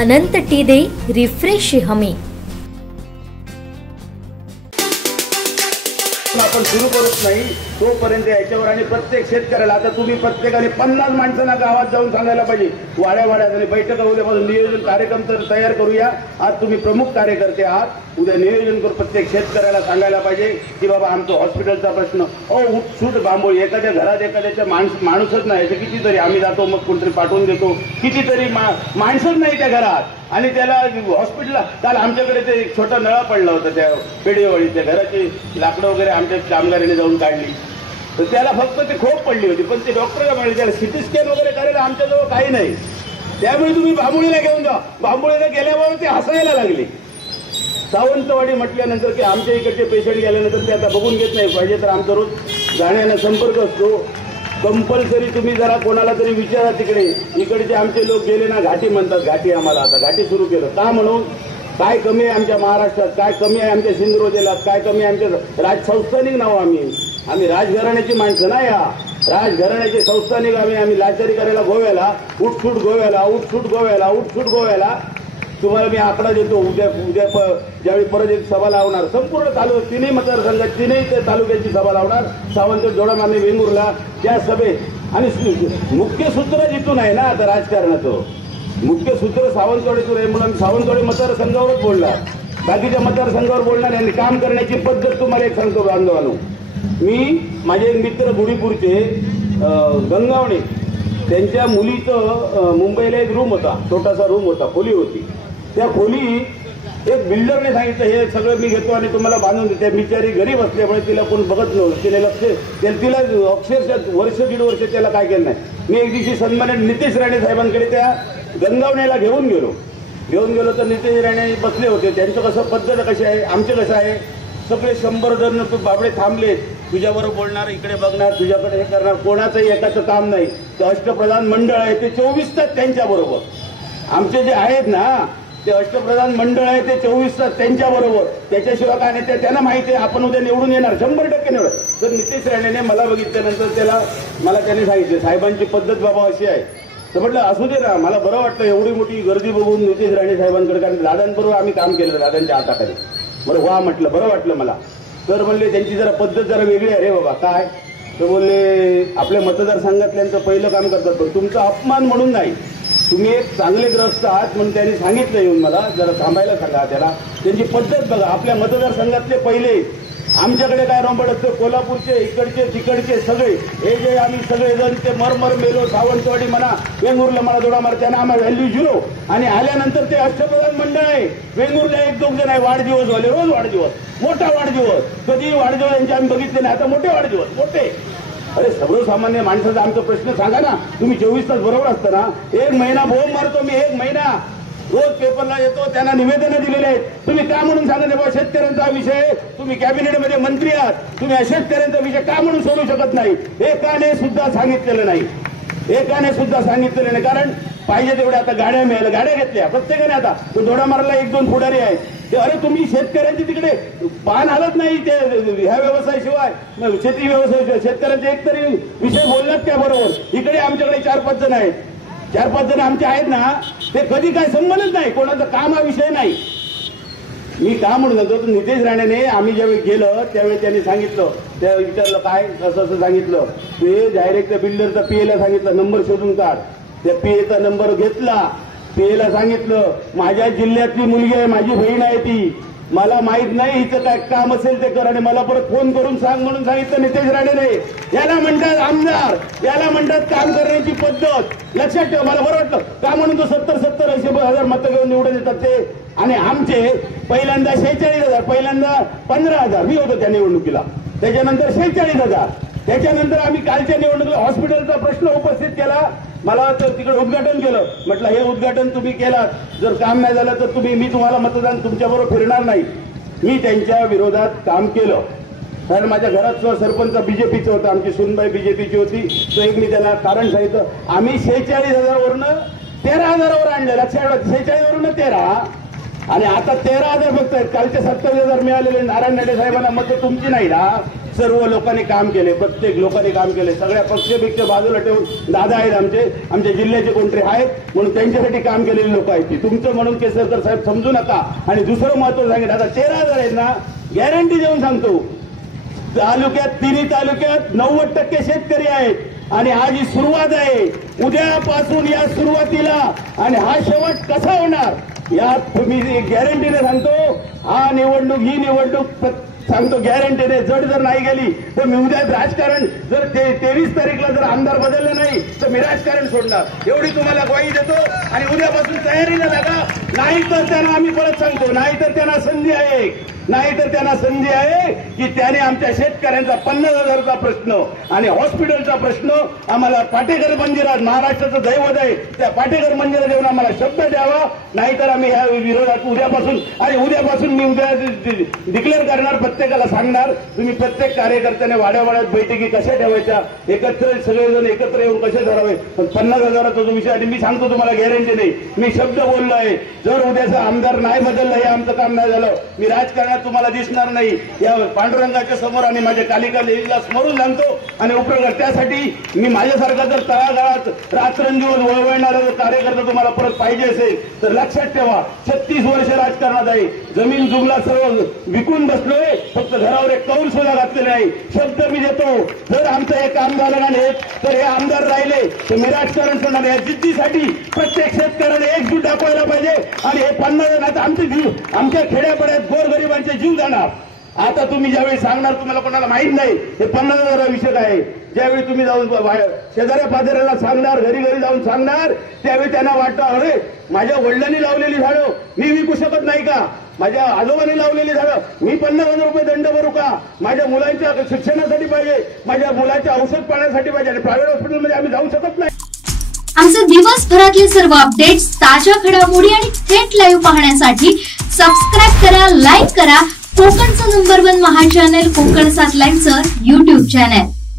अनंत टीदे refresh हमी। आपण सुरू करत नाही तोपर्यंत याच्यावर आणि प्रत्येक शेतकऱ्याला आता तुम्ही प्रत्येकाने 50 माणसांना गावात जाऊन सांगायला पाहिजे, वाड्यावाड्यात आणि बैठका उद्यापासून नियोजन कार्यक्रम तर तयार करूया। आज तुम्ही प्रमुख कार्यकर्ते आहात, उद्या नियोजन करून प्रत्येक शेतकऱ्याला सांगायला पाहिजे की बाबा आमचा हॉस्पिटलचा प्रश्न उठसूट बांबोळी, एखाद्या घरात एखाद्याच्या माणूसच नाही, कितीतरी आम्ही जातो मग कोणतरी पाठवून देतो, कितीतरी माणसंच नाही त्या घरात आणि त्याला हॉस्पिटलला। काल आमच्याकडे ते एक छोटा नळा पडला होता त्या पेढेवाडीच्या घराची लाकडं वगैरे आमच्या कामगारांनी जाऊन काढली, तर त्याला फक्त ते खोप पडली होती, पण ते डॉक्टर काय म्हणाले त्याला सिटी स्कॅन वगैरे करायला आमच्याजवळ काही नाही। त्यामुळे तुम्ही बांबोळीला घेऊन जा। बांबोळीला गेल्यावर ते हसायला लागले। सावंतवाडी म्हटल्यानंतर की आमच्या इकडचे पेशंट गेल्यानंतर ते आता बघून घेत नाही, पाहिजे तर आमचा रोज जाण्यानं संपर्क असतो। कंपल्सरी तुम्ही जरा कोणाला तरी विचारा तिकडे, इकडचे आमचे लोक गेले ना घाटी म्हणतात, घाटी आम्हाला आता घाटी सुरू केलं का म्हणून, काय कमी आहे आमच्या महाराष्ट्रात, काय कमी आहे आमच्या सिंधुदुर्गात, काय कमी आहे आमच्या राजसंस्थानिक नाव, आम्ही राजघराण्याची माणसं नाही, राजघराण्याचे संस्थानिक आम्ही लाचारी करायला गोव्याला, उठसूट गोव्याला, उठसूट गोव्याला, उठसूट गोव्याला। तुम्हाला मी आकडा देतो, उद्या ज्यावेळी परत एक सभा लावणार संपूर्ण तालुका, तिन्ही मतदारसंघात तिन्ही तालुक्याची सभा लावणार, सावंत जोडामाने वेंगुर्ला त्या सभेत। आणि मुख्य सूत्र जिथून आहे ना आता राजकारणाचं, मुख्य सूत्र सावंतवाडीतून आहे, म्हणून सावंतवाडी मतदारसंघावरच बोलणार, बाकीच्या मतदारसंघावर बोलणार आणि काम करण्याची पद्धत तुम्हाला एक सांगतो बांधवांनो। मी माझे एक मित्र गुढीपूरचे गंगावणे, त्यांच्या मुलीचं मुंबईला एक रूम होता, छोटासा रूम होता, खोली होती, त्या खोली एक बिल्डरने सांगितलं हे सगळं मी घेतो आणि तुम्हाला बांधून देते। त्या बिचारी गरीब असल्यामुळे तिला कोण बघत नव्हतं, तिने तिला अक्षरशः वर्ष दीड वर्ष त्याला काय केलं नाही। मी एक दिवशी सन्मानित नितेश राणे साहेबांकडे त्या गंगावण्याला घेऊन गेलो तर नितेश राणे बसले होते। त्यांचं कसं पद्धत कशी आहे, आमचं कसं आहे, सगळे 100 जण बाबडे थांबले, तुझ्याबरोबर बोलणार, इकडे बघणार, तुझ्याकडे हे करणार, कोणाचंही एकाचं काम नाही। ते अष्टप्रधान मंडळ आहे ते 24 तास त्यांच्या बरोबर, आमचे जे आहेत ना ते अष्टप्रधान मंडळ आहे ते 24 तास त्यांच्या बरोबर, त्याच्याशिवाय काय नाही, त्यांना माहिती आहे आपण उद्या निवडून येणार 100% निवड। तर नितेश राणेने मला बघितल्यानंतर मला त्यांनी सांगितले साहेबांची पद्धत बाबा अशी आहे, तर म्हटलं असू दे ना, मला बरं वाटलं एवढी मोठी गर्दी बघून नितेश राणे साहेबांकडे, कारण दादांबरोबर आम्ही काम केलं दादांच्या हाताखाली, बरं वा म्हटलं बरं वाटलं मला। तर म्हणले त्यांची जरा पद्धत जरा वेगळी आहे रे बाबा, काय तर बोलले आपल्या मतदारसंघातल्यांचं पहिलं काम करतात, पण तुमचा अपमान म्हणून नाही, तुम्ही एक चांगले ग्रस्त आहात म्हणून त्यांनी सांगितलं येऊन मला जरा थांबायला सांगा त्याला, त्यांची पद्धत बघा। आपल्या मतदारसंघातले पहिले आमच्याकडे काय रोंबड असतं, कोल्हापूरचे इकडचे तिकडचे सगळे हे जे आम्ही सगळेजण ते मरमर मेलो, सावंतवाडी म्हणा, वेंगुर्ला म्हणा, जोडामार, त्यांना आम्हाला व्हॅल्यू 0 आणि आल्यानंतर ते अष्टप्रधान मंडळ आहे, वेंगुर्ला 1-2 जण आहे, वाढदिवस झाले, रोज वाढदिवस, मोठा वाढदिवस, कधी वाढदिवस यांचे आम्ही बघितले नाही, आता मोठे वाढदिवस मोठे। अरे सर्वसामान्य माणसाचा आमचा प्रश्न सांगा ना, तुम्ही 24 तास बरोबर असतं ना, 1 महिना बोंब मारतो मी, 1 महिना रोज पेपरला येतो, त्यांना निवेदनं दिलेले आहेत, तुम्ही का म्हणून सांगत बाबा शेतकऱ्यांचा विषय, तुम्ही कॅबिनेटमध्ये मंत्री आहात, तुम्ही शेतकऱ्यांचा विषय का म्हणून सोडू शकत नाही, एकाने सुद्धा सांगितलेलं नाही, एकाने सुद्धा सांगितलेलं नाही। कारण पाहिजे तेवढ्या आता गाड्या मिळाल्या, गाड्या घेतल्या प्रत्येकाने, आता तो दोडामारला 1-2 पुढारी आहेत ते, अरे तुम्ही शेतकऱ्यांची तिकडे पान हलत नाही ते ह्या व्यवसायाशिवाय, शेती व्यवसाय शेतकऱ्यांचे एक तरी विषय बोललात त्याबरोबर, इकडे आमच्याकडे 4-5 जण आहेत, 4-5 जण आमचे आहेत ना, ते कधी काय संबंधच नाही, कोणाचा काम हा विषय नाही। मी का म्हणून सांगतो, नितेश राणेने आम्ही ज्यावेळी गेलं त्यावेळी त्यांनी सांगितलं, त्या विचारलं काय असं असं सांगितलं, ते डायरेक्ट त्या बिल्डरचा पीएला सांगितलं नंबर शोधून काढ, त्या पीएचा नंबर घेतला, पीएला सांगितलं माझ्या जिल्ह्यातली मुलगी आहे, माझी बहीण आहे ती, मला माहित नाही हिचं काय काम असेल ते कर आणि मला परत फोन करून सांग म्हणून सांगितलं नितेश राणेने। याला म्हणतात आमदार, याला म्हणतात काम करण्याची पद्धत, लक्षात ठेवा। मला बरं वाटलं का म्हणून तो 70,000 मतं घेऊन निवडून येतात ते, आणि आमचे पहिल्यांदा 46,000, पहिल्यांदा 15,000 मी होतो त्या निवडणुकीला, त्याच्यानंतर 46,000, त्याच्यानंतर आम्ही कालच्या निवडणुकीला हॉस्पिटलचा प्रश्न उपस्थित केला, मला तिकडे उद्घाटन केलं, म्हटलं हे उद्घाटन तुम्ही केलात, जर काम नाही झालं तर मी तुम्हाला मतदान तुमच्याबरोबर फिरणार नाही। मी त्यांच्या विरोधात काम केलं, कारण माझ्या घरात सरपंच बीजेपीचं होतं, आमची सुनबाई बीजेपीची होती, तो एक मी त्यांना कारण सांगितलं, आम्ही 46,000 वरून 13,000 आणलं, लक्षात ठेवा, 46 वरून 13 आणि आता 13,000 फक्त आहेत. कालचे 27,000 मिळालेले नारायण राणे साहेबांना मत तुमची नाही ना. सर्व लोकांनी काम केले, प्रत्येक लोकांनी काम केले. सगळ्या पक्षपेक्षा बाजूला ठेवून दादा आहेत आमच्या जिल्ह्याचे कोणतरी आहेत म्हणून त्यांच्यासाठी काम केलेली लोक आहेत ती. तुमचं म्हणून केसरकर साहेब समजू नका. आणि दुसरं महत्व सांगेल, आता 13,000 आहेत ना, गॅरंटी देऊन सांगतो, तिन्ही तालुक्यात 90% शेतकरी आहेत. आणि आज ही सुरुवात आहे. उद्यापासून या सुरुवातीला आणि हा शेवट कसा होणार यात तुम्ही गॅरंटीने सांगतो. ही निवडणूक सांगतो गॅरंटीने जड जर नाही गेली तर मी उद्या राजकारण जर 23 तारीखला जर आमदार बदलले नाही तर मी राजकारण सोडणार, एवढी तुम्हाला ग्वाही देतो. आणि उद्यापासून तयारीला लागा. नाहीतर त्यांना आम्ही परत सांगतो, नाहीतर त्यांना संधी आहे की त्याने आमच्या शेतकऱ्यांचा 50,000चा प्रश्न आणि हॉस्पिटलचा प्रश्न आम्हाला पाटेकर मंदिरात, महाराष्ट्राचं दैवत आहे त्या पाटेकर मंदिरात येऊन आम्हाला शब्द द्यावा. नाहीतर आम्ही या विरोधात उद्यापासून मी उद्या डिक्लेअर करणार, प्रत्येकाला सांगणार. तुम्ही प्रत्येक कार्यकर्त्याने वाड्यावाड्यात बैठकी कशा ठेवायच्या, सगळेजण एकत्र येऊन कसे ठरावे. पण 50,000चा जो विषय आणि मी सांगतो तुम्हाला गॅरंटी नाही, मी शब्द बोललो आहे. जर उद्याचा आमदार नाही बदलला, हे आमचं काम नाही झालं, मी राजकारणात तुम्हाला दिसणार नाही. या पांडुरंगाच्या समोर आणि माझ्या कालिका देवीला स्मरून सांगतो आणि उपयोग. त्यासाठी मी माझ्यासारखा जर तळागाळात रात्रंदिवस वळवळणारा जर कार्यकर्ता तुम्हाला परत पाहिजे असेल तर लक्षात ठेवा, 36 वर्ष राजकारणात आहे. जमीन जुमला सर्व विकून बसलोय, फक्त घरावर एक कौल सुद्धा घातलेले नाही. शब्द मी देतो, जर आमचं हे काम झालं नाही तर हे आमदार राहिले तर मी राजकारण करणार. या जिद्दीसाठी प्रत्येक शेतकऱ्याने एकजूट दाखवायला पाहिजे. आणि हे 50,000 आमचे जीव, आमच्या खेड्यापाड्यात गोरगरिबांचे जीव जाणार. आता तुम्ही ज्यावेळी सांगणार, तुम्हाला कोणाला माहित नाही हे 50,000 विषय आहे. ज्यावेळी तुम्ही जाऊन शेजाऱ्या पाजाऱ्याला सांगणार, घरी जाऊन सांगणार, त्यावेळी त्यांना वाटतं अरे माझ्या वडिलांनी लावलेली झाडं मी विकू शकत नाही का, माझ्या आजोबांनी लावलेली झाडं मी 50,000 रुपये दंड भरू का, माझ्या मुलांच्या शिक्षणासाठी पाहिजे, माझ्या मुलाच्या औषध पाण्यासाठी पाहिजे. आणि प्रायव्हेट हॉस्पिटलमध्ये आम्ही जाऊ शकत नाही. आमचे दिवसभरातले सर्व अपडेट्स, ताज्या घडामोडी आणि थेट लाईव्ह पाहण्यासाठी सबस्क्राईब करा, लाईक करा कोकणचं नंबर 1 महा चॅनल कोकण 7 लाईव्हचं YouTube चॅनल.